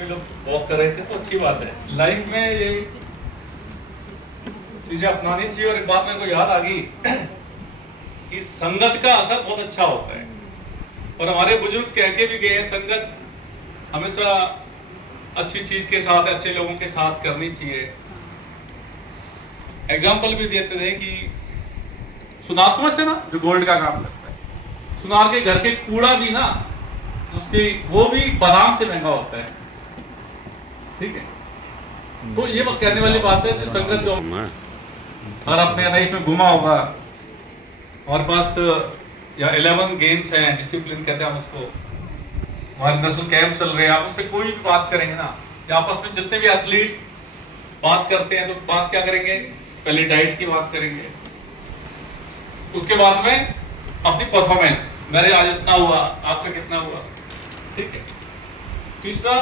भी लोग वॉक कर रहे थे, तो अच्छी बात है। लाइफ में ये चीजें अपनानी चाहिए। और एक बात मेरे को याद आ गई कि संगत का असर बहुत अच्छा होता है, और हमारे बुजुर्ग कह के भी गए हैं, संगत हमेशा अच्छी चीज के साथ, अच्छे लोगों के साथ करनी चाहिए। एग्जाम्पल भी देते थे कि सुनार समझते ना, जो गोल्ड का काम करता है, सुनार के घर के कूड़ा भी ना, उसकी वो भी बादाम से महंगा होता है, ठीक है। तो ये कहने वाली बात है, संगत जो और अपने लाइफ में घुमा होगा, हमारे पास या 11 गेम्स हैं, डिसिप्लिन कहते हैं हम उसको, हमारे नेशनल कैंप चल रहे हैं, आप उनसे कोई भी बात करेंगे ना, या आपस में जितने भी एथलीट्स बात करते हैं, तो बात क्या करेंगे, पहले डाइट की बात करेंगे, उसके बाद में अपनी परफॉर्मेंस, मेरे आज इतना हुआ, आपका कितना हुआ, ठीक है। तीसरा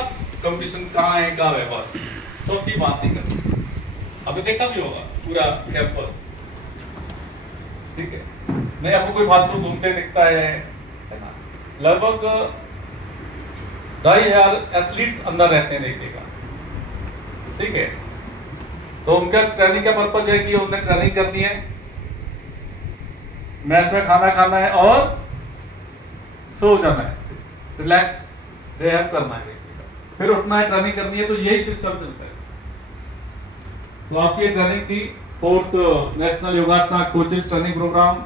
कंपटीशन कहाँ है, कहाँ है, बस। चौथी बात नहीं करनी। अभी देखा भी होगा पूरा कैंपस, ठीक है, नहीं आपको कोई फालतू घूमते दिखता है ना, लगभग 2,500 एथलीट्स अंदर रहते हैं, देखिएगा, ठीक है। तो उनका ट्रेनिंग का पर्पज है कि उन्हें ट्रेनिंग करनी है, मैच में खाना खाना है और सो जाना है, रिलैक्स रिहैब करना है, फिर उठना है, ट्रेनिंग करनी है। तो यही सिस्टम चलता है। तो आपकी ट्रेनिंग थी 4th national योगासना coaches training programme,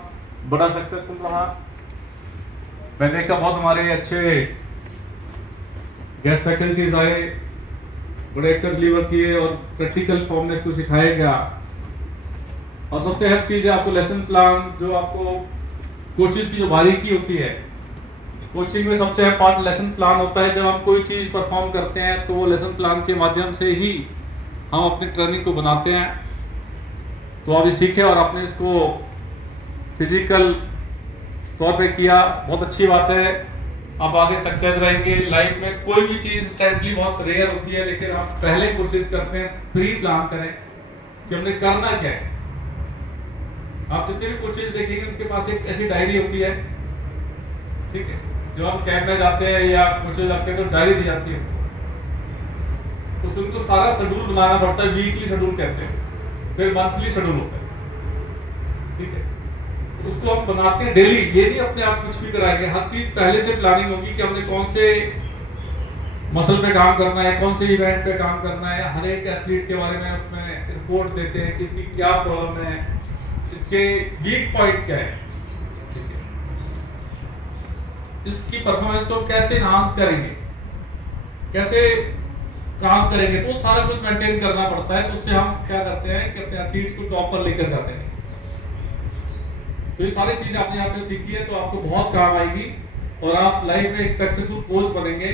बड़ा सक्सेसफुल रहा। मैंने देखा बहुत हमारे अच्छे गेस्ट फैकल्टीज आए, बड़े अच्छा डिलीवर किए और प्रैक्टिकल फॉर्म में इसको सिखाया गया। और सबसे अहम चीज है आपको लेसन प्लान, जो आपको कोचेस की जो बारीकी होती है, कोचिंग में सबसे अहम पार्ट लेसन प्लान होता है। जब हम कोई चीज परफॉर्म करते हैं तो वो लेसन प्लान के माध्यम से ही हम अपनी ट्रेनिंग को बनाते हैं। तो आप ये सीखे और आपने इसको फिजिकल तौर पे किया, बहुत अच्छी बात है। आप आगे सक्सेस रहेंगे। लाइफ में कोई भी चीज इंस्टेंटली बहुत रेयर होती है, लेकिन आप पहले कोशिश करते हैं, प्री प्लान करें कि हमने करना क्या है। आप जितने भी कोचेस देखेंगे उनके पास एक ऐसी डायरी होती है, ठीक है, जो हम कैंप में जाते हैं या कोचेस जाते हैं तो डायरी दी जाती है, उसमें उनको सारा शेड्यूल बनाना पड़ता है। वीकली शेड्यूल कहते हैं, फिर मंथली शेड्यूल होता है, ठीक है। तो उसको हम बनाते हैं डेली। ये नहीं अपने आप कुछ भी कराएंगे, हर चीज पहले से प्लानिंग होगी कि हमने कौन से मसल पे काम करना है, कौन से इवेंट पे काम करना है। हर एक एथलीट के बारे में उसमें रिपोर्ट देते हैं कि इसकी क्या प्रॉब्लम है, इसके वीक पॉइंट क्या है, इसकी परफॉर्मेंस को कैसे एनहांस करेंगे, कैसे काम करेंगे, तो सारा कुछ मेंटेन करना पड़ता है। तो उससे हम क्या करते हैं कि अपने एथलीट्स को टॉप पर लेकर जाते हैं। तो ये सारी चीजें आपने यहाँ पे सीखी है, तो आपको बहुत काम आएगी और आप लाइफ में एक सक्सेसफुल कोच बनेंगे।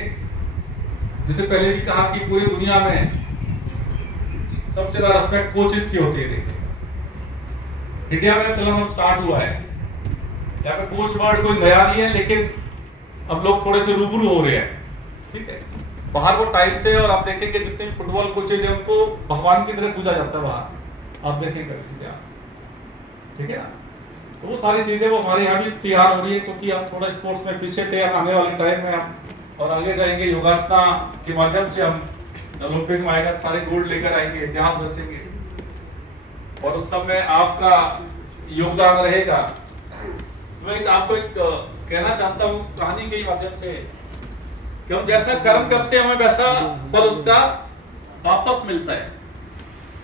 जैसे पहले भी कहा कि पूरी दुनिया में सबसे ज्यादा रेस्पेक्ट कोचेस की होती है। देखिए इंडिया में चलन स्टार्ट हुआ है, यहाँ पे कोच वर्ड कोई नया नहीं है, लेकिन अब लोग थोड़े से रूबरू हो रहे हैं, ठीक है। बाहर वो टाइम से, और आप देखेंगे जितने भी फुटबॉल कोचेज हैं उनको भगवान की तरह पूजा जाता है बाहर, आप देखेंगे, ठीक है ना। तो वो सारी चीजें वो हमारे यहाँ भी तैयार हो रही है, क्योंकि हम थोड़ा स्पोर्ट्स में पीछे थे। आने वाले टाइम में हम और आगे जाएंगे, योगासना के माध्यम से हम ओलंपिक में आएगा, सारे गोल्ड लेकर आएंगे, इतिहास रचेंगे, और उस समय आपका योगदान रहेगा। मैं आपको एक कहना चाहता हूँ कहानी के माध्यम से कि हम जैसा कर्म करते हैं हमें वैसा फल उसका वापस मिलता है।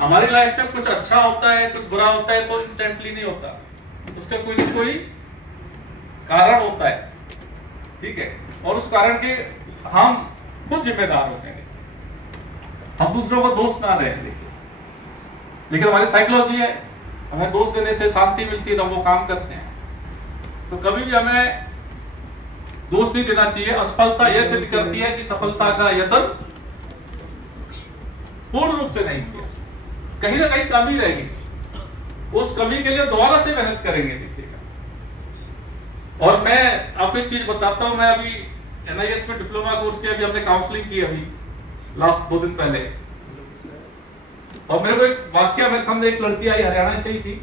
हमारी लाइफ में कुछ अच्छा होता है, कुछ बुरा होता है, तो इंस्टेंटली नहीं होता, उसका कोई ना कोई कारण होता है, ठीक है। और उस कारण के हम खुद जिम्मेदार होते हैं। हम दूसरों को दोष ना दें, लेकिन हमारी साइकोलॉजी है, हमें दोष देने से शांति मिलती है, तो हम वो काम करते हैं। तो कभी भी हमें दोष नहीं देना चाहिए। असफलता यह सिद्ध करती है कि सफलता का यत्न पूर्ण रूप से नहीं किया, कहीं ना कहीं कमी रहेगी, उस कमी के लिए दोबारा से मेहनत करेंगे, देखिएगा। और मैं आपको एक चीज बताता हूं, मैं अभी NIS में डिप्लोमा कोर्स किया, अभी हमने काउंसलिंग की अभी लास्ट 2 दिन पहले, और मेरे को एक वाक्य, मेरे सामने एक लड़की आई, हरियाणा से ही थी।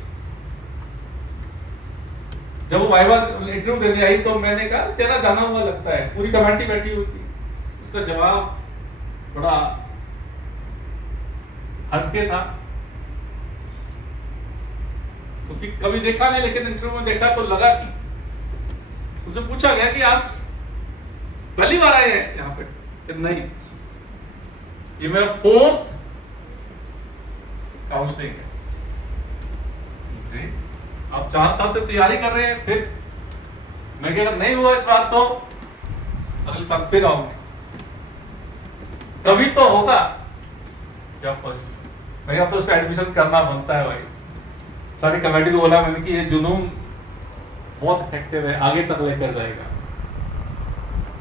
जब वो वाइवा इंटरव्यू देने आई तो मैंने कहा चेहरा जाना हुआ लगता है, पूरी कमेटी बैठी हुई थी। उसका जवाब बड़ा हटके था, क्योंकि कभी देखा नहीं, लेकिन इंटरव्यू में देखा तो लगा कि उसे पूछा गया कि आप पहली बार आए हैं यहाँ पे? कि नहीं, ये मेरा 4th काउंसलिंग है। आप 4 साल से तैयारी कर रहे हैं, फिर मैं अगर नहीं हुआ इस बार तो अगले साल फिर आऊंगे, तभी तो होगा। क्या भाई अब तो उसका एडमिशन करना बनता है भाई। सारी कमेटी को बोला मैंने कि ये जुनून बहुत इफेक्टिव है, आगे तक लेकर जाएगा।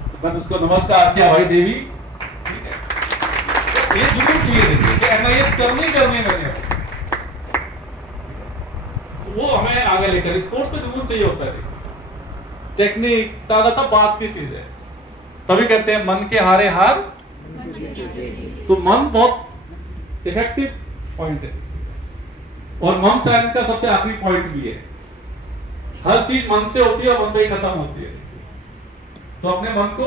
तो मैंने उसको नमस्कार किया, भाई देवी ठीक है, तो ये जुनून चाहिए देखिए कि MIS करनी है मैंने, तो वो हमें आगे लेकर स्पोर्ट्स में जुनून चाहिए होता है। टेक्निक ताकत सब बात की चीज है, तभी कहते हैं मन के हारे हार। तो मन बहुत इफेक्टिव पॉइंट है, और मन साइंस का सबसे आखिरी पॉइंट भी है। हर चीज मन से होती है और मन पे ही खत्म होती है। तो अपने मन को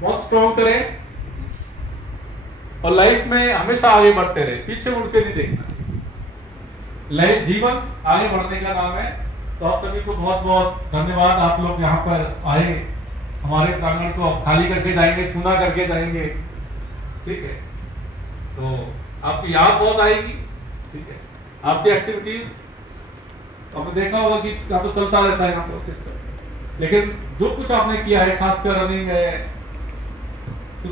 बहुत स्ट्रॉन्ग करें और लाइफ में हमेशा आगे बढ़ते रहे, पीछे मुड़ के नहीं देखना। लाइफ जीवन आगे बढ़ने का नाम है। तो आप सभी को बहुत बहुत धन्यवाद। आप लोग यहाँ पर आए, हमारे प्रांगण को खाली करके जाएंगे, सुना करके जाएंगे, ठीक है। तो आपको याद बहुत आएगी, ठीक है। आपकी एक्टिविटीज आपने देखा होगा कि क्या तो चलता रहता है यहाँ प्रोसेस का, लेकिन जो कुछ आपने किया है, खासकर रनिंग है,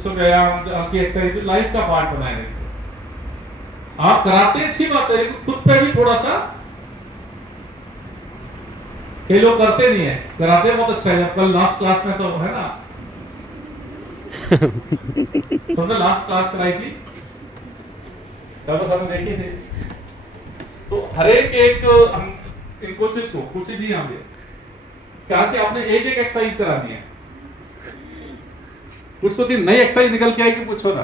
व्यायाम, आपकी एक्सरसाइज लाइफ का पार्ट बनाए रखिए। आप कराते अच्छी बात है, लेकिन खुद पे भी थोड़ा सा, कई लोग करते नहीं है, कराते बहुत अच्छा है। जब कल लास्ट क्लास में तो है ना सबने लास्ट क्लास कराई थी, तब हमने देखी थी। तो हर एक हम इन कोचेस को, कोचेस जी यहाँ पे क्या कि आपने एक एक्सरसाइज करानी है। कुछ तो दिन नई एक्सरसाइज निकल के आएगी, पूछो ना।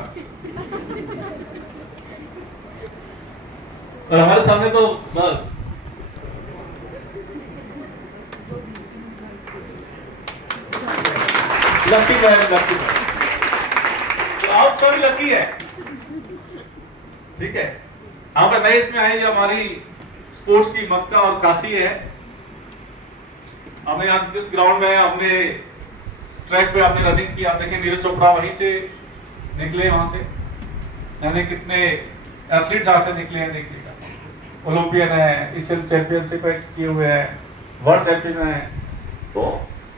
और हमारे सामने तो बस लकी है, लकी है। तो आप सब लकी है, ठीक है। आप नए इसमें आए, जो हमारी स्पोर्ट्स की मक्का और काशी है। हमने यहाँ किस ग्राउंड में हमने ट्रैक पे आपने रनिंग की, आप देखें नीरज चोपड़ा वहीं से निकले, वहां से यानी कितने एथलीट जहां से निकले हैं देखिएगा। ओलंपियन है, एशियन चैंपियनशिप किए हुए हैं, वर्ल्ड चैंपियन है। तो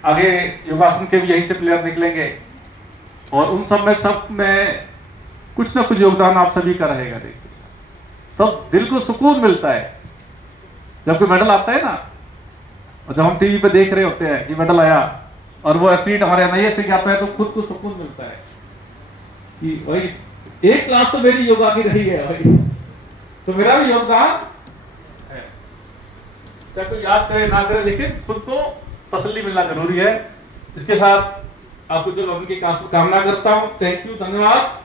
आगे योगासन के भी यहीं से प्लेयर निकलेंगे, और उन सब में कुछ ना कुछ योगदान आप सभी का रहेगा। देखिए तो दिल को सुकून मिलता है जब कोई मेडल आता है ना, और जब हम टीवी पे देख रहे होते हैं कि मेडल आया और वो एथलीट हमारे MIS से आता है, तो खुद को सुकून मिलता है कि भाई एक क्लास तो मेरी योगा की रही है भाई, तो मेरा भी योगदान है। चाहे कोई याद करे ना करे, लेकिन खुद को तसल्ली मिलना जरूरी है। इसके साथ आपको जो उनकी कामना करता हूं। थैंक यू, धन्यवाद।